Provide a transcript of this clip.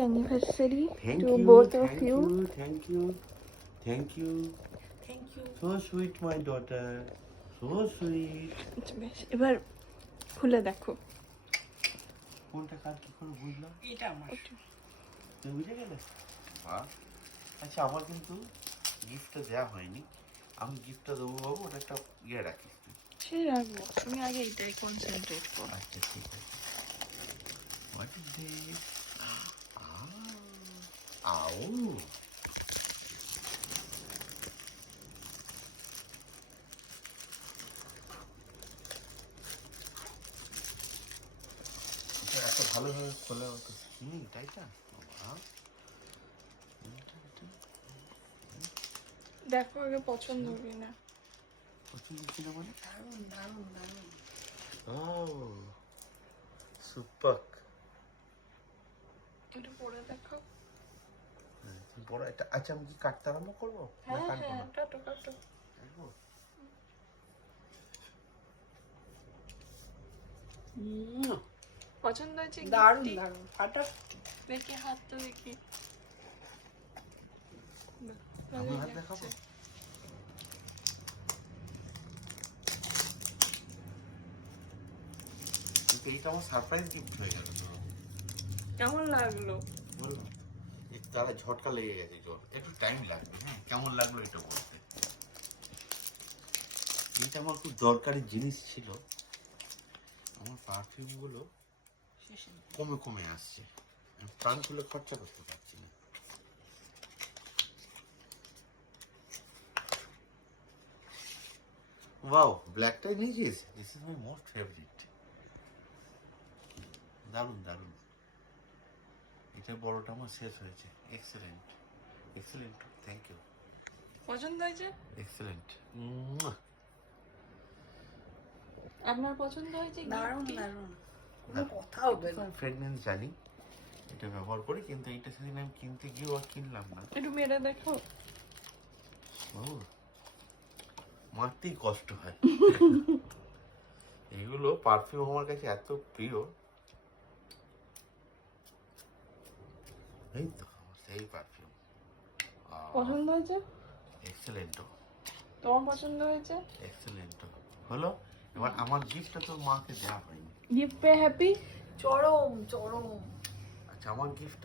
Anniversary thank to you both of thank you you thank you thank you thank you so sweet my daughter so sweet আচ্ছা, বেশ এবার খুলে দেখো। কোনটা কার কি করে বুঝলাম এটা আমার। তুমি বুঝে গেলে? বাহ আচ্ছা আমার কিন্তু গিফটটা দেওয়া হয়নি। আমি গিফটটা দেবো বাবু ওটা একটা ইয়ে রাখিস তুই। সে রাখব তুমি আগে এটাই কনসেন্ট্রেট করো আচ্ছা ঠিক আছে হোয়াট ইজ দিস এটা এত ভালোভাবে খোলা হতো হুম তাই তো দেখো আগে পছন্দ হবে না পছন্দ ছিল মানে দারুণ দারুণ দারুণ Oh, সুপার এটা পরে দেখো বড় একটা আচ্ছা আমি কি কাটতে আরম্ভ করব না কাটবো না কাটো কাটো কাটবো? পছন্দ হয়েছে দারুণ? দারুণ ফাটা দেখি হাত তো দেখি বাহ, হাত দেখাবো এইটা আমার সারপ্রাইজ গিফট হয়ে গেল। কেমন লাগল? বললাম তারা ঝটকা লেগে গেছে জল। একটু টাইম লাগবে হ্যাঁ? কেমন লাগল এটা বলতে? এইটা আমার খুব দরকারি জিনিস ছিল। আমার পারফিউমগুলো কমে কমে আসছে। আমি প্রাণ খুলে খরচা করতে পারছি না। ওয়াও ব্ল্যাকটাই নিয়েছিস this is my most favourite দারুণ দারুণ। এটা বড়টা আমার শেষ হয়েছে। এক্সেলেন্ট এক্সেলেন্ট থ্যাংক ইউ পছন্দ হয়েছে? এক্সেলেন্ট আপনার পছন্দ হয়েছে দারুণ? দারুণ। কোনো কথা হবে না। ফ্রেগনেন্স জানি এটা ব্যবহার করি কিন্তু এইটা সেদিন আমি কিনতে গিয়েও আর কিনলাম না। একটু মেরে দেখো। ও মারতেই কষ্ট হয়। এগুলো পারফিউম আমার কাছে এত প্রিয়। এই তো সেই পারফিউম পছন্দ হয়েছে? এক্সেলেন্ট তোমার পছন্দ হয়েছে? এক্সেলেন্ট হলো? এবার আমার গিফটটা তোর মাকে দেওয়া হয়নি। গিফট পে হ্যাপি চরম চরম। আচ্ছা আমার গিফট